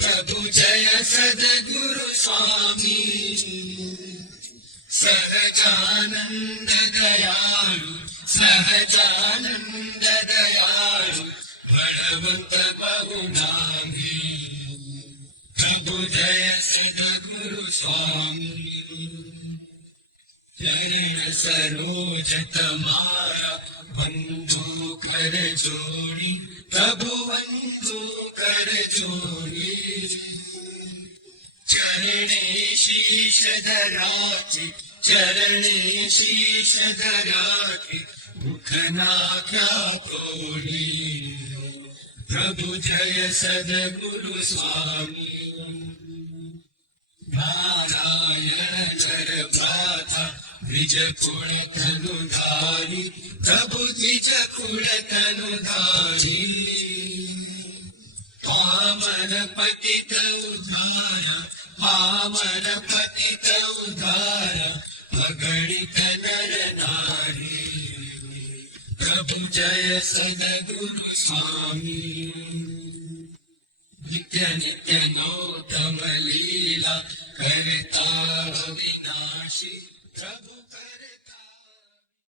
प्रभु जय सद्गुरु स्वामी। सहजानंद दयाळु सहजानंद दयाळु बळवंत बहुनामी। प्रभु जय सद्गुरु स्वामी। चरण सरोज तमारा बंधु कर जोड़ी। प्रभु बंधु कर जोड़ी चरणे शीश धराचे चरणे शीश धराचे मुख नाख्या कोडी प्रभु जय सद्गुरु ప్రభుతిచ కుడతనుధారి పామర పతిత ఉద్ధార పామర పతిత ఉద్ధార అగణిత నర నారి ప్రభు జయ సదగురు స్వామి నిత్య నిత్య నోతమ లీలా करता विनाशी प्रभु करता